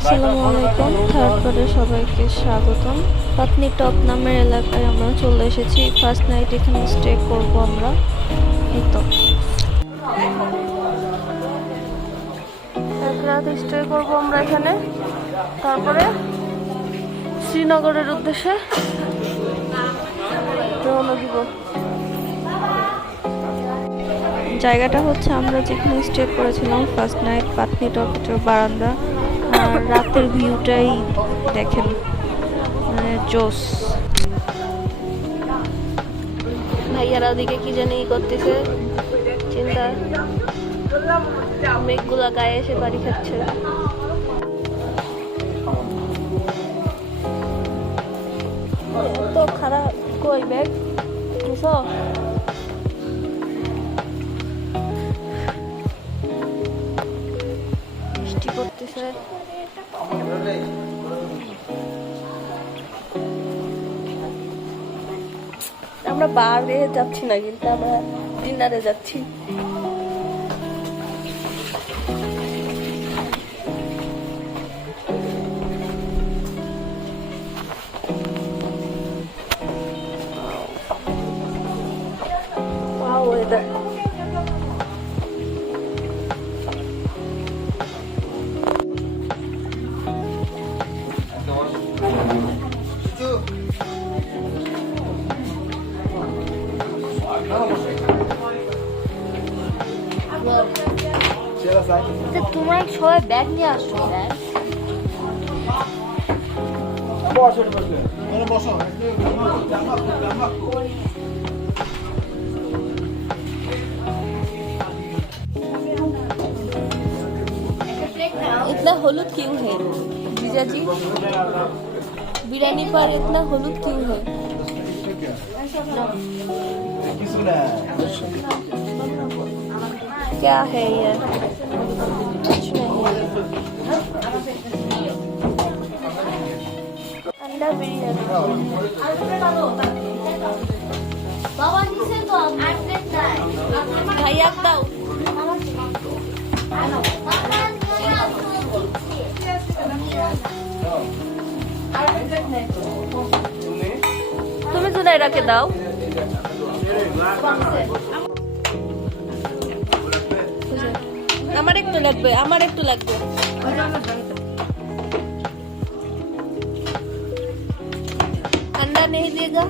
আসসালামু আলাইকুম, তারপরে সবাইকে স্বাগতম। পাতনি টপ নামের এলাকায় আমরা চলে এসেছি। ফার্স্ট নাইট এখানে স্টে করব আমরা। এই তো এক রাত স্টে করবো আমরা এখানে, তারপরে শ্রীনগরের উদ্দেশ্যে রওনা দিব। জায়গাটা হচ্ছে আমরা যেখানে স্টে করেছিলাম ফার্স্ট নাইট, পাতনি টপের বারান্দা। আর রাতের ভিউটাই দেখেন, মানে জোস। ভাইয়ারা ওদিকে কি জানি করতেছে, চিন্তা। মেঘগুলা গায়ে এসে বাড়ি খাচ্ছে। তো খারাপ কই ব্যাগ বুঝো। বৃষ্টি পড়তেছে। আমরা বারে যাচ্ছি না, কিন্তু আমরা ডিনারে যাচ্ছি। Wow, weather. তোমরা সবাই ব্যাগ নিয়ে আসছো? इतना हलूद क्यों है जीजा जी? बिरयानी पर इतना हलूद क्यों है? क्या है ये? कुछ नहीं। अंडा बिरयानी। भैया दाओ। তুমি জুনাইরাকে দাও। আমার একটু লাগবে, আমার একটু লাগবে। अंडा नहीं देगा?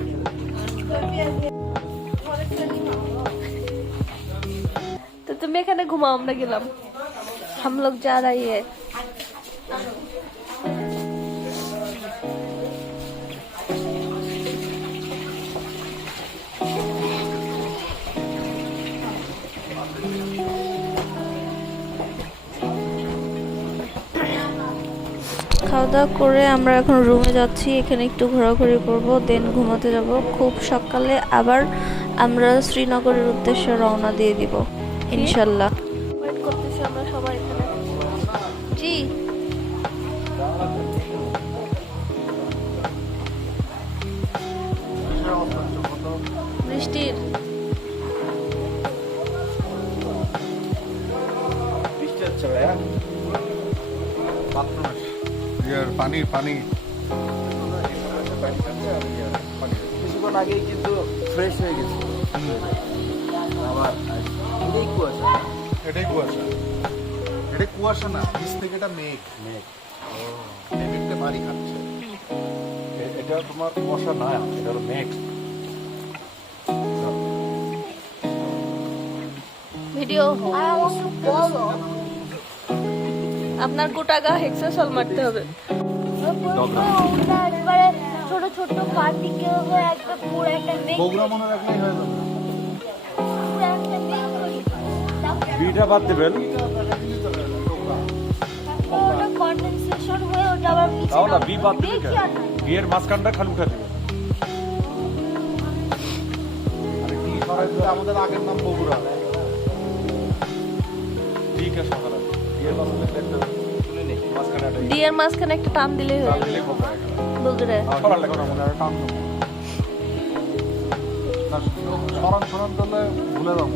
तो तुम এখানে ঘুমাও, আমরা গেলাম। हम लोग जा रही है। খাওয়া দাওয়া করে আমরা এখন রুমে যাচ্ছি। এখানে একটু ঘোরাঘুরি করব, দেন ঘুমাতে যাব। খুব সকালে আবার আমরা শ্রীনগরের উদ্দেশ্যে রওনা দিয়ে দিব ইনশাল্লাহ। ওয়েট করতেছি আমরা সবাই এখানে। জি বৃষ্টির বৃষ্টি হচ্ছে ভাইয়া, পানি পানি কিছুক্ষণ আগেই কিন্তু ফ্রেশ হয়ে গেছে। আবার এটাই কুয়াশা, এটাই কুয়াশা, এটাই কুয়াশা না, নিচ থেকে এটা মেঘ। মেঘ মেঘটা বাড়ি খাচ্ছে। এটা তোমার কুয়াশা না, এটা হলো মেঘ। ভিডিও আপনার গোটা গা হেক্সাসল মারতে হবে। ছোট ছোট পার্টিকেল হয়ে একবার পুরো একটা মেঘ। বগুড়া মনে রাখলেই হয়ে যাবে। বিটা বাদ দেবেন, ওটা কনডেনসেশন হয়ে ওটা আবার নিচে তাও না, বি বাদ দেবেন, বিয়ের মাঝখানটা খালি উঠে দেবেন। আরে বি সরাই দিলে আমাদের আগের নাম বগুড়া। ঠিক আছে, সকালে বিয়ের মাঝখানে একটা তুলে নেই, মাঝখানে একটা ডিয়ের মাঝখানে একটা টান দিলেই হয়ে যাবে। দিলে বগুড়া বলদরে সরাল লাগে না, মনে হয় টান দেবো না, সরান দিলে ভুলে যাবো।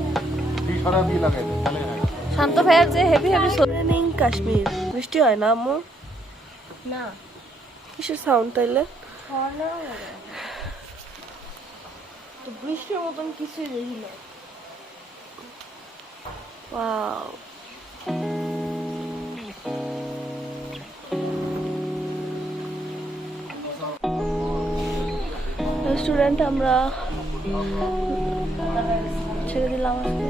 বি সরা বি লাগাই দেয় তাহলে। শান্ত ভাইয়ার যে হেভি হেভি সোরেনিং কাশ্মীর বৃষ্টি হয় না আম্মু? না কিসের সাউন্ড তাইলে? তো বৃষ্টির মতন কিছুই দেখি না। ওয়াও, রেস্টুরেন্ট আমরা ছেড়ে দিলাম আজকে।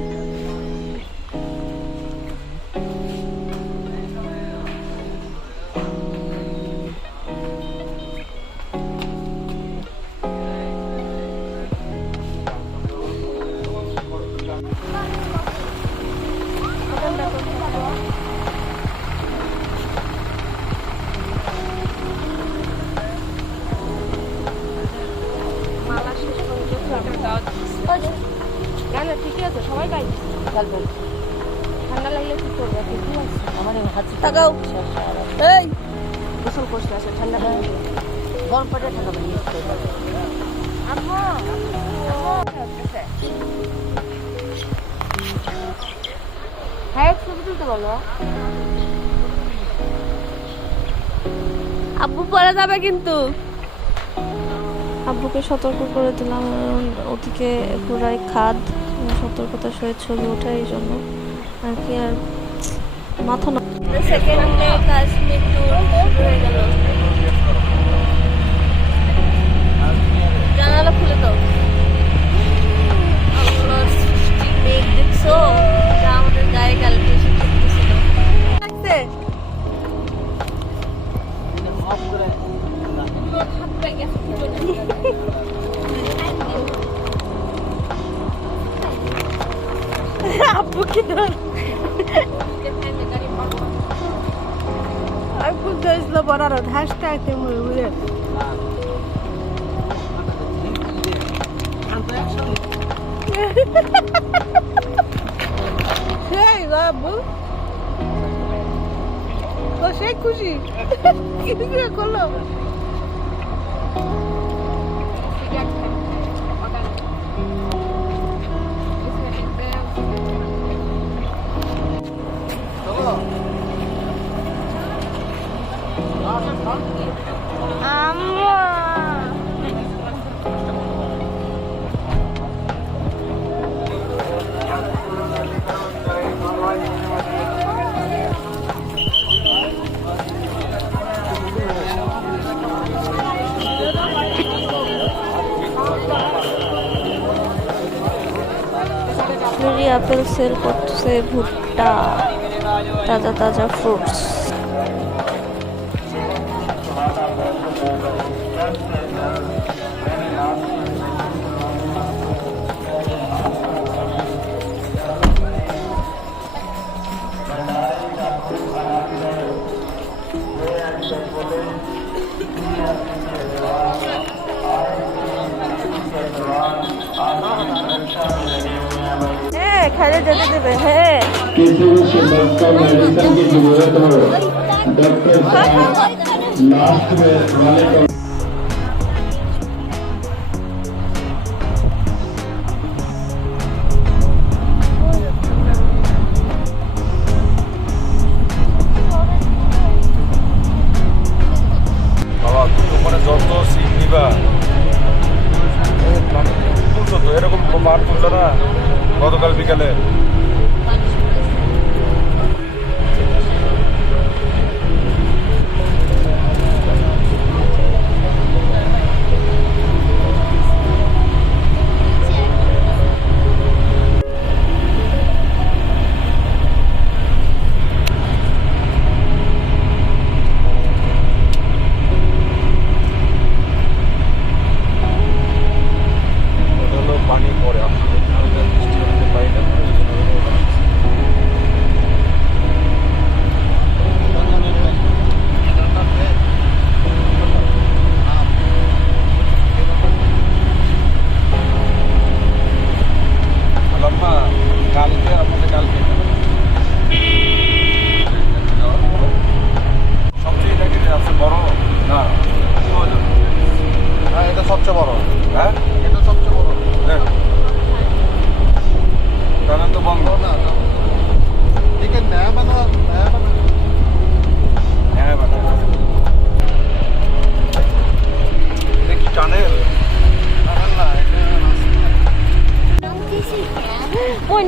না না ঠিকই আছে, সবাই গাই ঠান্ডা লাগলে কি করবে? ঠিকই আছে। আমার হাত তাকাও, এই গোসল করতে আসে ঠান্ডা লাগলে গরম পানি ঠান্ডা পানি ইউজ করবে। হ্যাঁ ছবি তুলতে বলো। আব্বু পরে যাবে কিন্তু। আব্বুকে সতর্ক করে দিলাম, ওদিকে পুরাই খাদ, সতর্কতার সহিত ছবি ওঠে, এই জন্য আর কি। আর মাথা না, সেকেন্ড ডে কাশ্মীর ট্যুর শুরু হয়ে গেল। জানালা খুলে দাও। আল্লাহর সৃষ্টি, মেঘ দেখছো? যা আমাদের গায়ে কালকে এসে পড়তেছিল। লাগছে? আব্বু কি আব্বু যাইছিল বড়ার হাসটা আইতে মুড়ে মুড়ে সেই আব্বু তো সে খুশি কি দিয়ে করলো। ফ্রুরি আপেল সেল করতেছে, ভুট্টা, তাজা তাজা ফ্রুটস। হ্যাঁ খালি যেতে দেবে। হ্যাঁ किसी भी शिद्दत का मेडिसिन की जरूरत हो डॉक्टर साहब लास्ट में वाले को বাবা তুমি ওখানে যত সিম নিবা তুলছো তো, এরকম মার তুলছো না গতকাল বিকালে? পানি পরে আসলে বৃষ্টি হতে পারি না।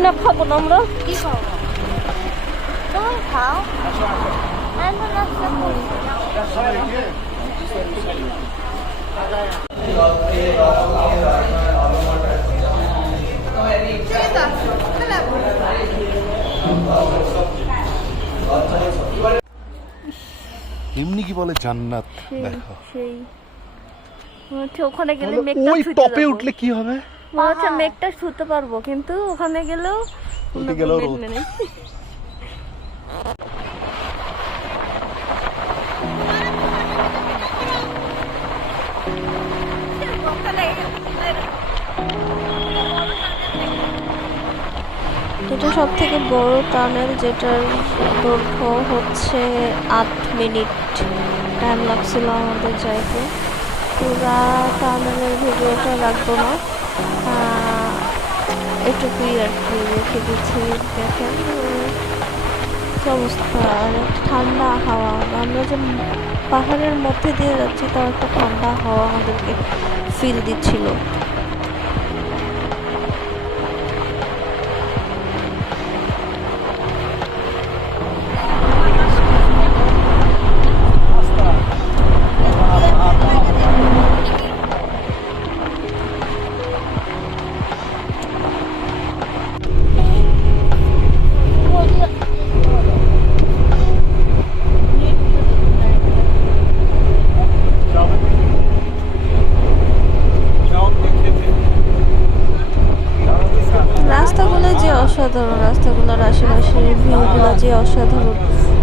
না খাবো না আমরা। কি খাবো? তুমি খাও। আমি নাস্তা করি। এমনি কি বলে জান্নাত দেখো। সেই মনে হচ্ছে ওখানে গেলে মেঘটা ওই ছুঁতে টপে যাবো। উঠলে কি হবে? মনে হচ্ছে মেঘটা ছুঁতে পারবো, কিন্তু ওখানে গেলেও উঠে গেলেও মেঘ রোদ। নেই। এটা সব থেকে বড় টানেল, যেটার দৈর্ঘ্য হচ্ছে 8 মিনিট টাইম লাগছিল আমাদের যাইতে। পুরা টানেলের ভিডিওটা রাখবো না, এটুকুই আর কি রেখে দিচ্ছি। দেখেন কি অবস্থা, আর একটা ঠান্ডা হাওয়া। আমরা যে পাহাড়ের মধ্যে দিয়ে যাচ্ছি, তাও একটা ঠান্ডা হাওয়া আমাদেরকে ফিল দিচ্ছিল। রাস্তাগুলো যে অসাধারণ, রাস্তাগুলোর আশেপাশের ভিউগুলো যে অসাধারণ,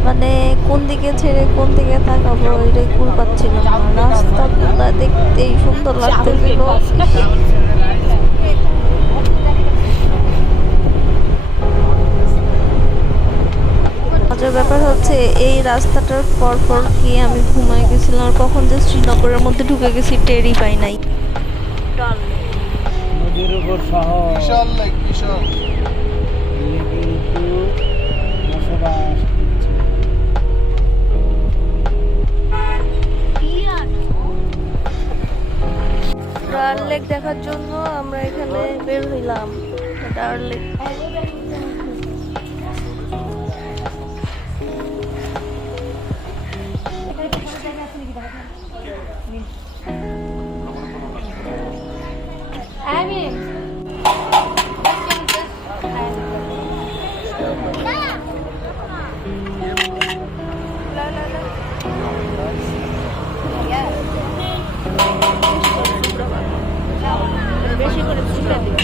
মানে কোন দিকে ছেড়ে কোন দিকে তাকাবো এটাই কুল পাচ্ছিলাম না। রাস্তাগুলো দেখতেই সুন্দর লাগতেছিল। মজার ব্যাপার হচ্ছে এই রাস্তাটার পর গিয়ে আমি ঘুমাই গেছিলাম, আর কখন যে শ্রীনগরের মধ্যে ঢুকে গেছি টেরই পাই নাই। নদীর উপর শহর, বিশাল লাইক বিশাল। কিন্তু বসবাস করছে। ডাল লেক দেখার জন্য আমরা এখানে বের হইলাম। ডাল লেক বেশি করে তুলে দিও।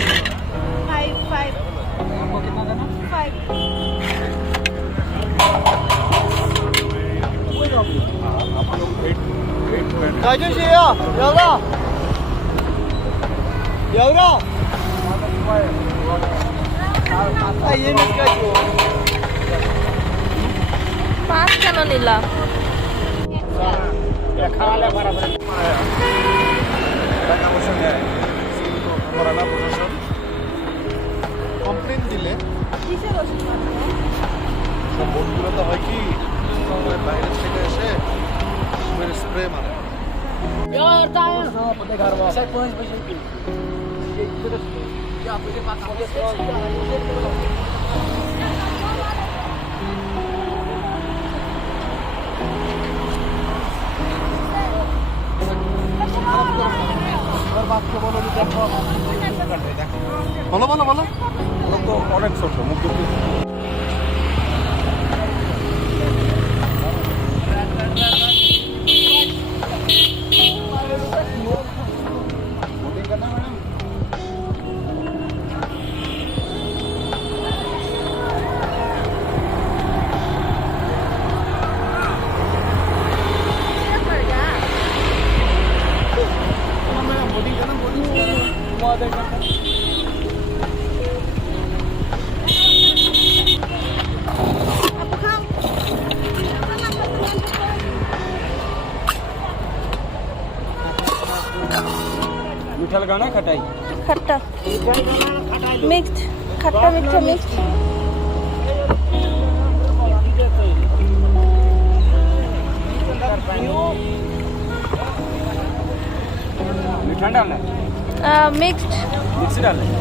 পাঁচ কেন নিলাম? টাকা পয়সা নেয় করে না প্রশাসন। কমপ্লেন দিলে সব বোটগুলো তো হয় কি বাইরে থেকে এসে স্প্রে মারে। বলো বলো বলো, ওরা তো অনেক ছোট, মুখ দেখতে मीठा लगाना खटाई खट्टा मिक्स, खट्टा मीठा मिक्स। मीठा डालना है, मिक्स्ड मिक्स डालना है।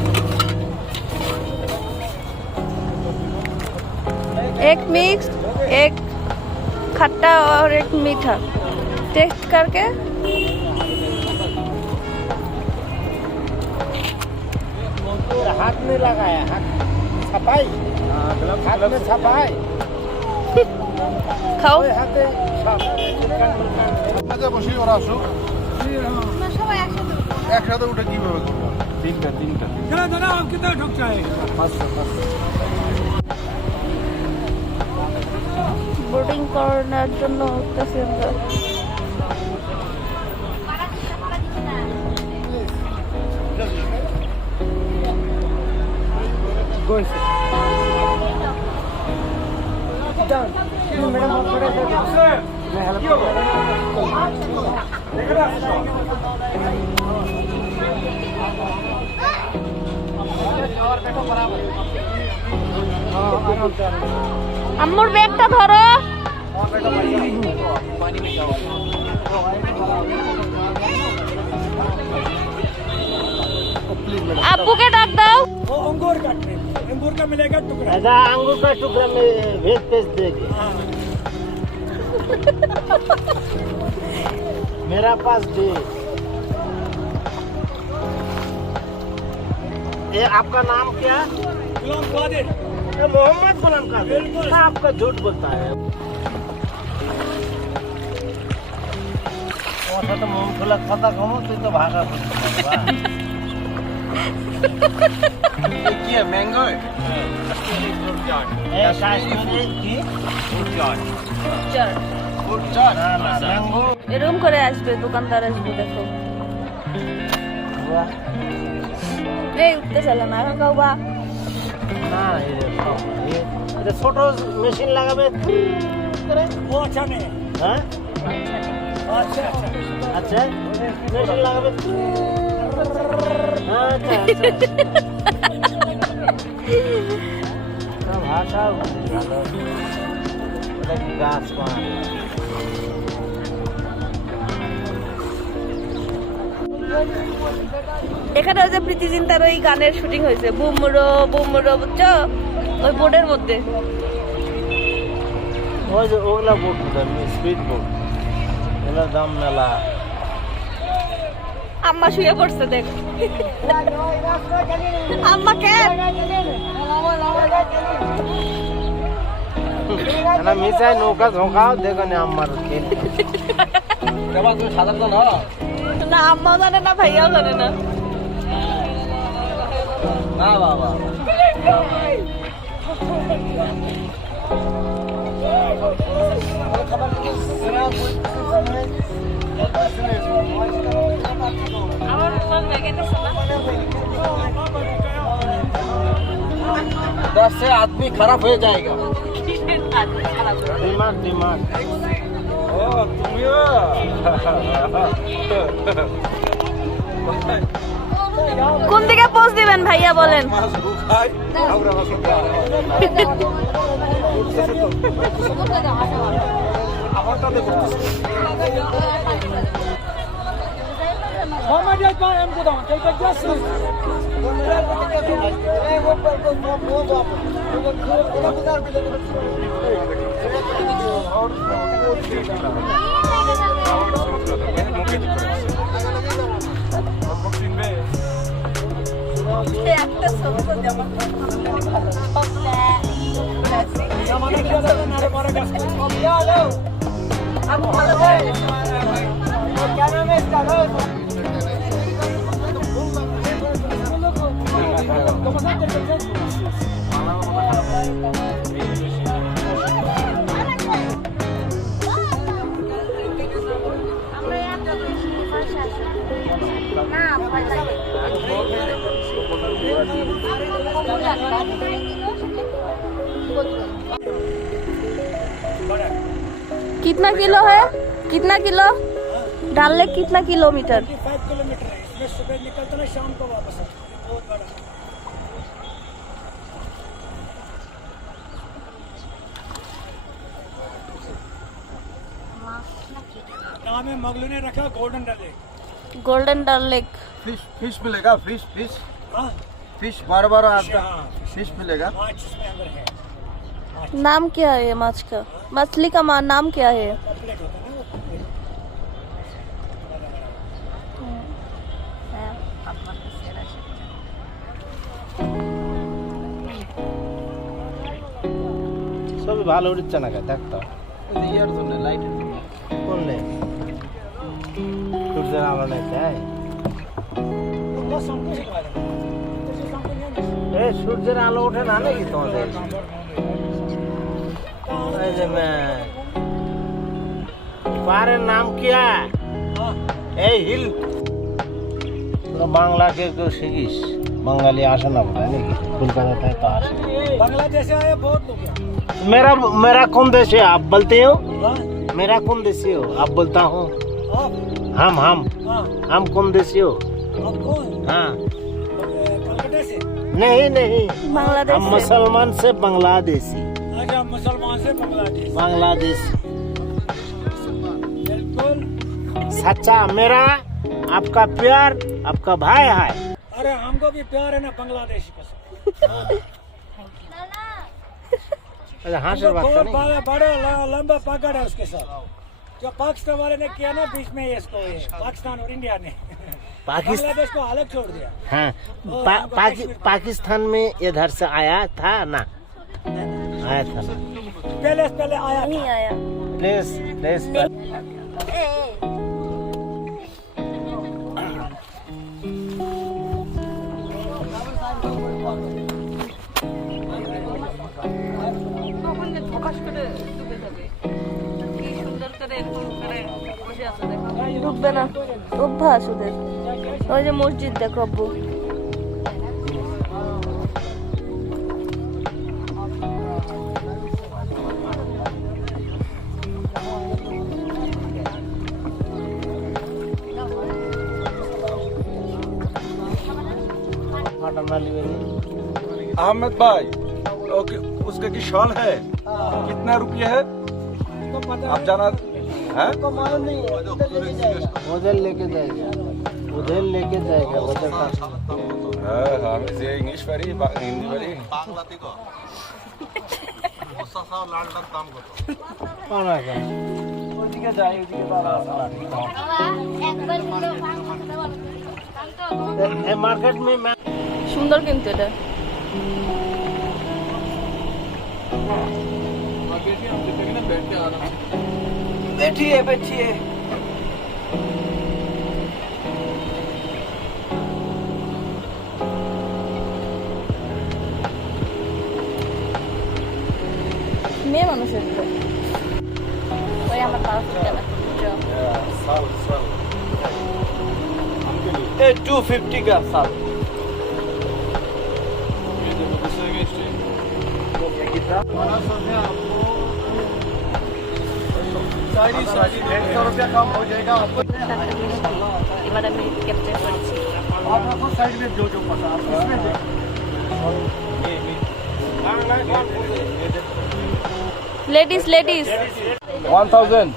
एक मिक्स, एक खट्टा और एक मीठा। टेस्ट करके हाथ में लगाया, हाथ छपाई, हाथ में छपाई, खाओ। हाथे আচ্ছা বসি, ওরা আসুক একসাথে উঠে কিভাবে করবো? তিনটা বোর্ডিং করার জন্য উঠতেছি আমরা। আম্মুর ব্যাগটা ধরো। আব্বুকে ডাক দাও। वो अंगूर काटने, अंगूर का मिलेगा टुकड़ा। ऐसा अंगूर का टुकड़ा में भेज पेज देंगे। मेरा पास दे। ये आपका नाम क्या? गुलाम कादिर। मोहम्मद गुलाम कादिर। हाँ, आपका झूठ बोलता है। वैसे तो मूंगफली खाता खाओ तो भागा কি ম্যাঙ্গো? এরকম করে আসবে, দোকানদার আসবে। দেখো এই উঠতে চলে না, খাও বা না এটা ছোট মেশিন লাগাবে ও আচ্ছা নেই হ্যাঁ আচ্ছা আচ্ছা আচ্ছা মেশিন লাগাবে আচ্ছা আচ্ছা ভাষা ভালো এটা কি গাছ কোন এখানে ওই যে প্রীতি জিন্তার ওই গানের শুটিং হয়েছে, বুমরো বুমরো, বুঝছো? ওই বোর্ডের মধ্যে। ওই যে ওগুলা বোট স্পিড বোট এগুলোর দাম মেলা। আম্মা শুয়ে পড়ছে, দেখ আম্মা কে না মিশাই নৌকা ঝোঁকাও দেখো না আমার খেল তুমি সাধারণ না, আম্মাও জানে না, ভাইয়াও জানে না। না বাবা दस से आदमी खराब हो जाएगा दिमाग दिमाग ও তুমিও কোন দিকে পোজ দিবেন ভাইয়া বলেন? মাছ খাই আমরা মাছ আমারটা দেখো कितना किलो है? कितना किलो? डाल ले कितना किलोमीटर? 5 किलोमीटर है इसमें सुबह निकलते ना शाम को वापस आते बहुत बड़ा नाम है मगलू ने रखा गोल्डन डले गोल्डन डल लेक। फिश फिश मिलेगा? फिश फिश हाँ फिश बार बार आता हाँ फिश मिलेगा? पाँच इसमें अंदर है नाम क्या है ये माछ का? मछली का नाम क्या है? সবই ভালো উঠছে না কে দেখতো ইয়ার জন্য লাইটের করলে সূর্যের আলো নেই তাই এই সূর্যের আলো ওঠে না নাকি তোমাদের এই যে পাহাড়ের নাম কি এই হিল তোরা বাংলা কেউ শিখিস বাঙালি আসে না বোধ নাকি কলকাতায় তো আসে बांग्लादेश से आए बहुत लोग हैं। मेरा कौन देश है आप बोलते हो मेरा कौन देशी हो आप बोलता हूँ आप हम कौन देशी हो आप कौन हाँ कलकत्ता से नहीं बांग्लादेश हम से। मुसलमान से बांग्लादेशी अच्छा मुसलमान से बांग्लादेश बांग्लादेश बिल्कुल सच्चा मेरा आपका प्यार आपका भाई है अरे हमको भी प्यार है ना बांग्लादेशी का अच्छा हाँ सर बात बहुत करें बड़ा लंबा पकड़ है उसके साथ जो पाकिस्तान वाले ने किया ना बीच में इसको ये पाकिस्तान और इंडिया ने बांग्लादेश को अलग छोड़ दिया हाँ पाकिस्तान में इधर से आया था ना आया था ना पहले आया नहीं था। आया। प्लीज ডুববে না, অভ্যাস ওদের। ওই যে মসজিদ দেখো আব্বু। अहमद भाई ओके उसका की शॉल है कितना रुपया है आप जाना है उधर लेके जाएगा उधर का আমি যে ইংলিশ পারি বা হিন্দি পারি कौन है ওদিকে যাই ওদিকে मार्केट में मैं সুন্দর কিন্তু এটা। बैठिए মেয়ে মানুষের তো ওই আমার পাওয়া না। 250 का साल এবার আমি ক্যাপচার করেছি। লেডিস 1000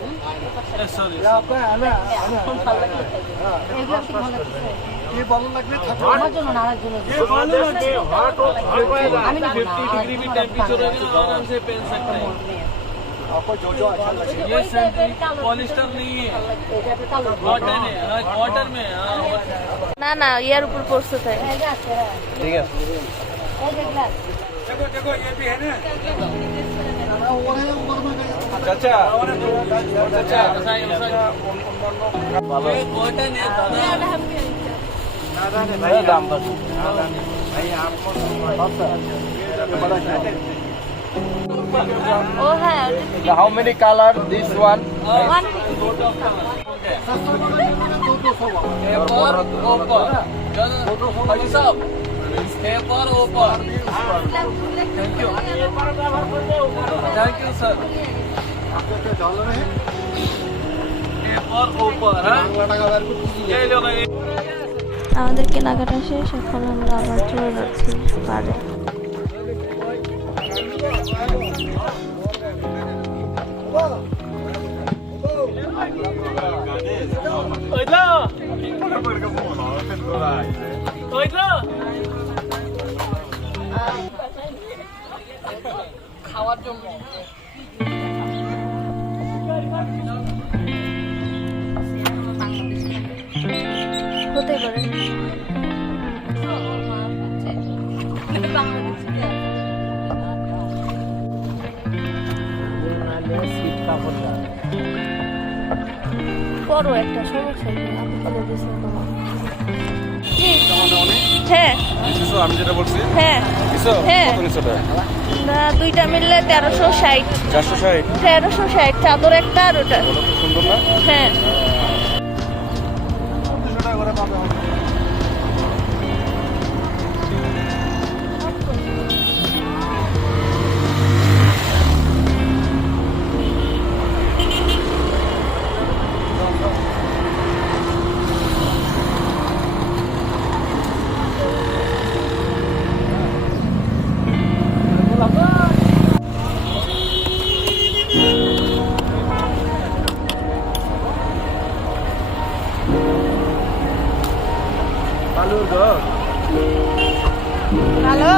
50 डिग्री भी टेम्परेचर है तो आराम से पहन सकते हैं आपको जो अच्छा लगे ये सैंडल पॉलिस्टर नहीं है कॉटन है कॉटन में না না ইয়ার উপর পড়ছে তাই। ठीक है देखो ये भी है ना चाचा ये कॉटन है दादा दाम बस ও হ্যাঁ how many color this one ऊपर भाई साहब ऊपर थैंक यू सर ऊपर ये लो भाई আমাদের কেনাকাটা শেষ, এখন আমরা আবার চলে যাচ্ছি পাড়ে। খাওয়ার হতে পারে। সিট কাপড় বড় একটা সমস্যা নেই, আমি তুলে দিচ্ছি তোমার। হ্যাঁ আমি যেটা বলছি হ্যাঁ হ্যাঁ কত নিছো এটা? না, দুইটা মিললে 1360। 460 1360 চাদর একটা আর ওটা। সুন্দর না? হ্যাঁ 200 টাকা করে পাবে হবে। আলুর ঘর হ্যালো